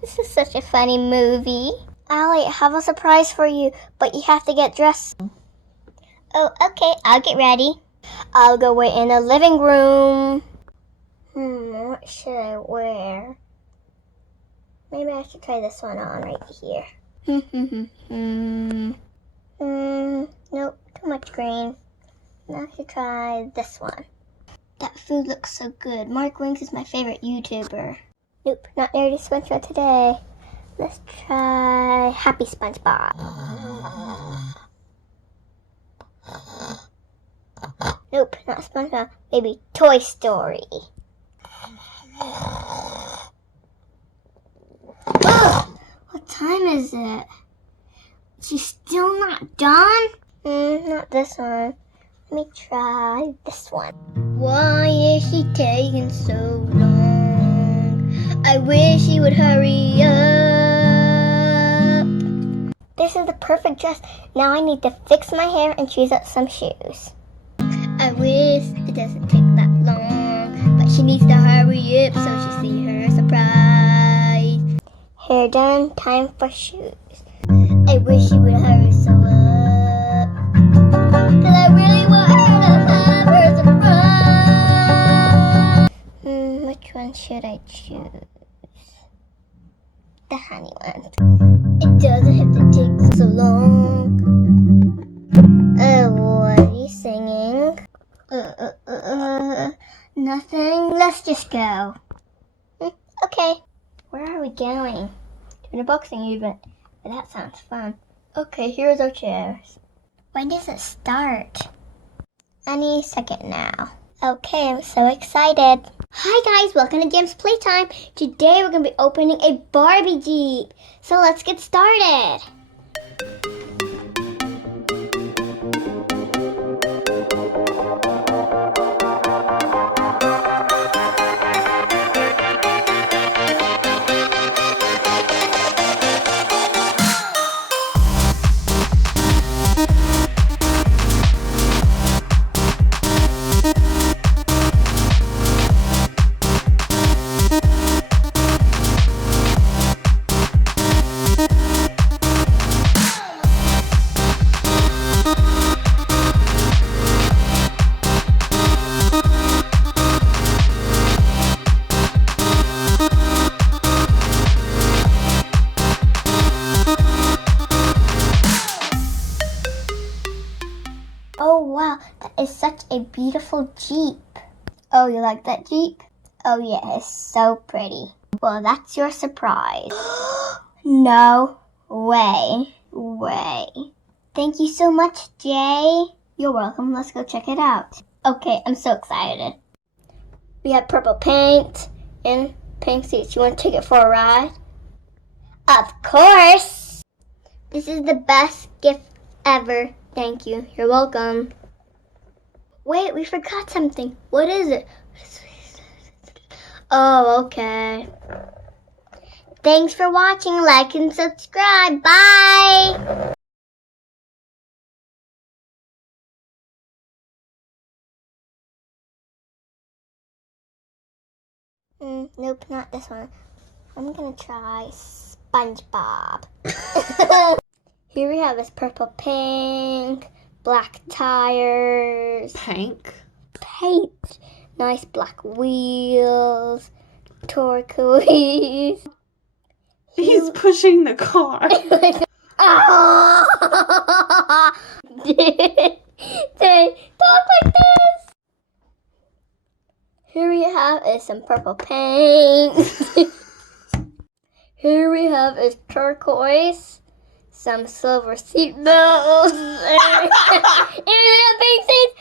This is such a funny movie. Allie, I have a surprise for you, but you have to get dressed. Oh, okay, I'll get ready. I'll go wait in the living room. What should I wear? Maybe I should try this one on right here. Nope, too much green. Now I should try this one. That food looks so good. Mark Winks is my favorite YouTuber. Nope, not Nerdy SpongeBob today. Let's try Happy SpongeBob. Nope, not SpongeBob. Maybe Toy Story. What time is it? She's still not done? Not this one. Let me try this one. Why is she taking so long? I wish she would hurry up. This is the perfect dress. Now I need to fix my hair and choose out some shoes. I wish it doesn't take that long, but she needs to hurry up so she see her surprise. Hair done, time for shoes. I wish she would hurry so up, 'cause I really want her to have her surprise. Which one should I choose? The honey one. It doesn't have to take so long. What are you singing? Nothing. Let's just go. Okay. Where are we going? To an unboxing event. That sounds fun. Okay, here's our chairs. When does it start? Any second now. Okay, I'm so excited. Hi guys, welcome to Jim's Playtime. Today we're going to be opening a Barbie Jeep. So let's get started. Oh wow, that is such a beautiful Jeep. Oh, you like that Jeep? Oh yeah, it's so pretty. Well, that's your surprise. No way. Thank you so much, Jay. You're welcome. Let's go check it out. Okay, I'm so excited. We have purple paint and pink seats. You want to take it for a ride? Of course. This is the best gift ever. Thank you. You're welcome. Wait, we forgot something. What is it? Oh, okay. Thanks for watching. Like and subscribe. Bye. Nope, not this one. I'm gonna try SpongeBob. Here we have this purple pink, black tires. Pink. Paint. Nice black wheels. Turquoise. He's pushing the car. Oh! They talk like this. Here we have is some purple paint. Here we have is turquoise. Some silver seat belts. And we have pink seats.